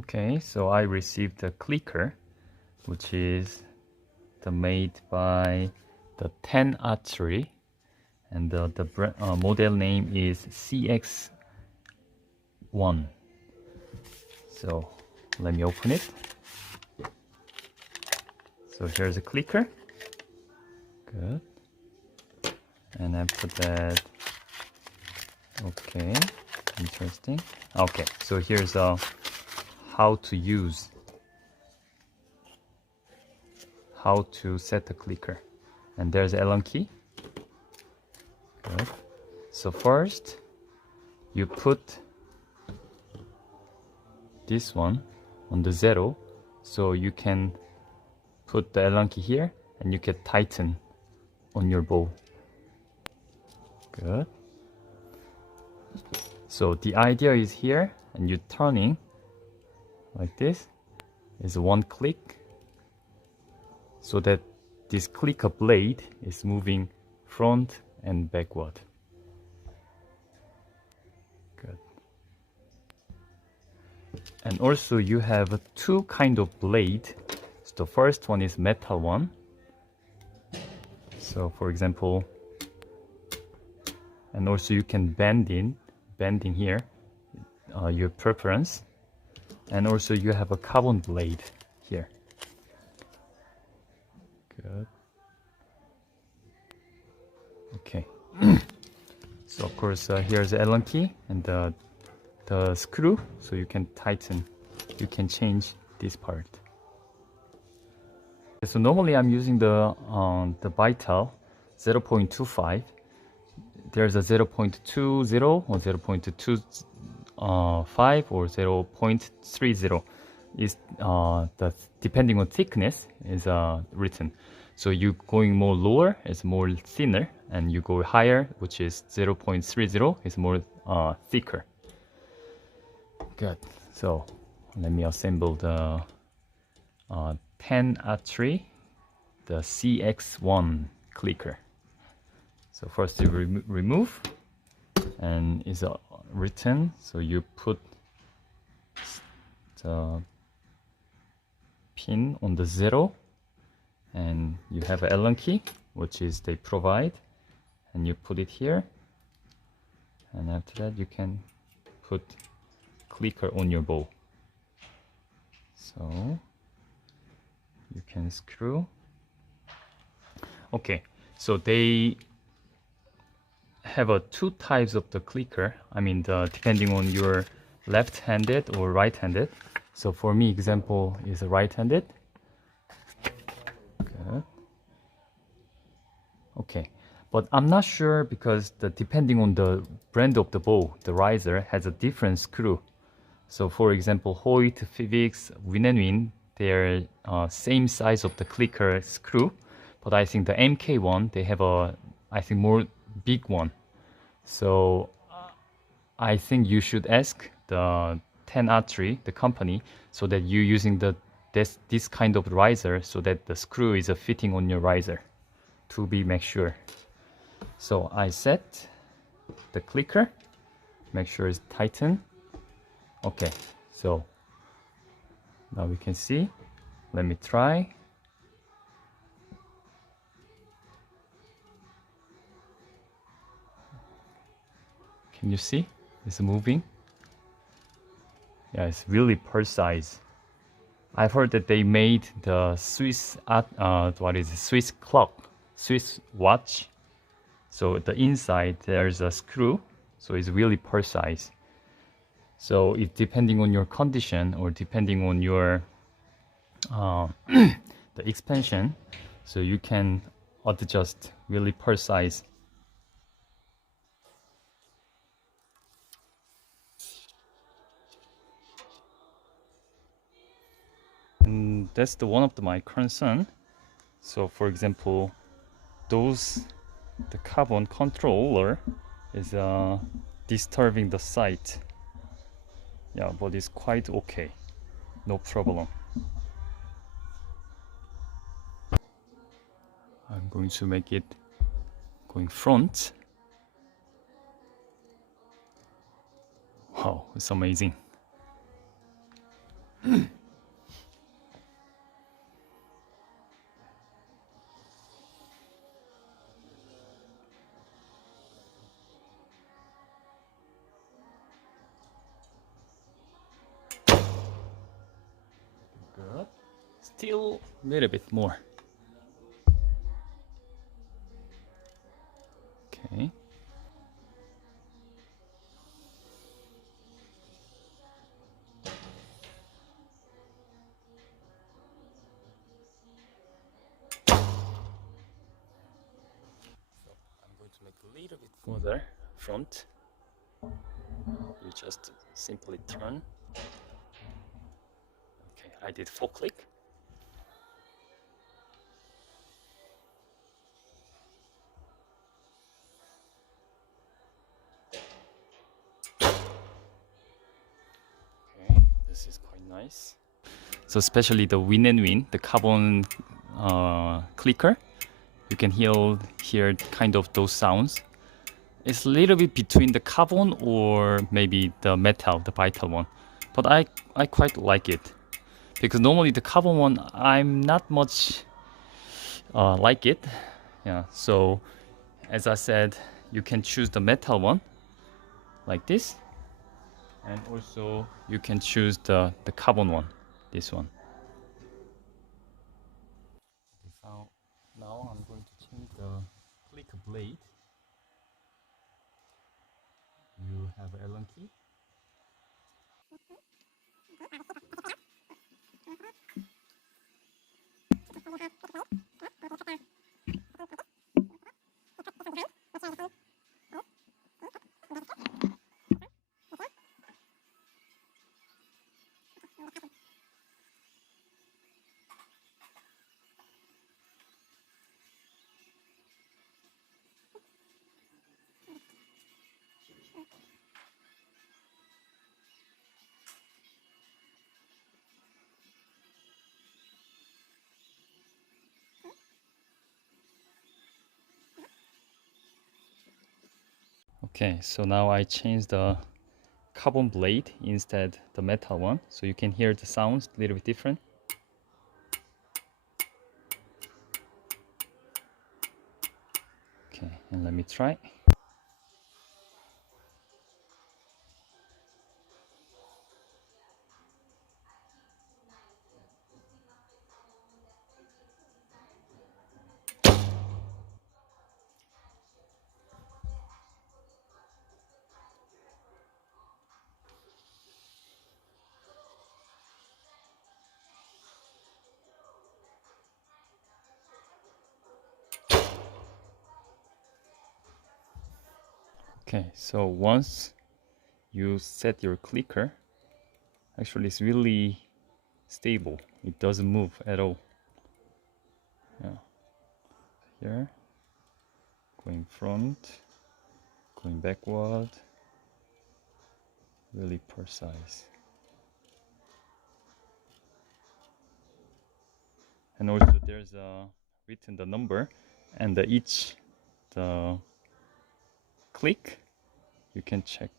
Okay, so I received a clicker, which is made by the Ten-archery, and the model name is CX1. So let me open it. So here's a clicker. Good. And after that, okay, interesting. Okay, so here's how to set the clicker. And there's Allen key. Good. So first, you put this one on the 0, so you can put the Allen key here and you can tighten on your bow. Good. So the idea is here, and you turning like this is one click, so that this clicker blade is moving front and backward. Good. And also you have two kind of blade. So the first one is metal one. So for example, and also you can bending here, your preference. And also you have a carbon blade here. Good. Okay. So of course here's the Allen key and the screw, so you can tighten, you can change this part. So normally I'm using the Vital 0.25. There's a 0.20 or 0.25 or 0.30 is depending on thickness is written. So you going more lower is more thinner, and you go higher, which is 0.30, is more thicker. Good. So let me assemble the Ten-archery, the CX1 clicker. So first you remove, and it's written, so you put the pin on the 0, and you have an Allen key, which is they provide, and you put it here, and after that you can put clicker on your bow. So you can screw. Okay, so they have two types of the clicker. I mean, depending on your left-handed or right-handed. So for me, example is right-handed. Good. Okay, but I'm not sure because depending on the brand of the bow, the riser has a different screw. So for example, Hoyt, Fivix, Win, they're same size of the clicker screw, but I think the MK one, they have I think more big one. So I think you should ask the Ten-archery, the company, so that you're using this kind of riser, so that the screw is fitting on your riser, to make sure. So I set the clicker, make sure it's tighten. Okay, so now we can see. Let me try. Can you see? It's moving. Yeah, it's really precise. I've heard that they made the Swiss Swiss clock, Swiss watch. So the inside there's a screw, so it's really precise. So it depending on your condition or depending on your the expansion, so you can adjust really precise. And that's one of my concern. So for example, the carbon controller is disturbing the sight. Yeah, but it's quite okay, no problem. I'm going to make it going front. Wow, it's amazing. Good. Still a little bit more. Okay. I'm going to make a little bit further front. You just simply turn. Okay, I did 4 click. Okay, this is quite nice. So especially the win and win, the carbon clicker, you can hear kind of those sounds. It's a little bit between the carbon or maybe the metal, the vital one. But I quite like it. Because normally the carbon one, I'm not much like it. Yeah, so as I said, you can choose the metal one, like this. And also you can choose the carbon one, this one. So now I'm going to change the click blade. You have Allen key. Okay, so now I changed the carbon blade instead the metal one, so you can hear the sounds a little bit different. Okay, and let me try. Okay, so once you set your clicker, actually it's really stable. It doesn't move at all. Yeah. Here, going front, going backward, really precise. And also there's written the number and each the click you can check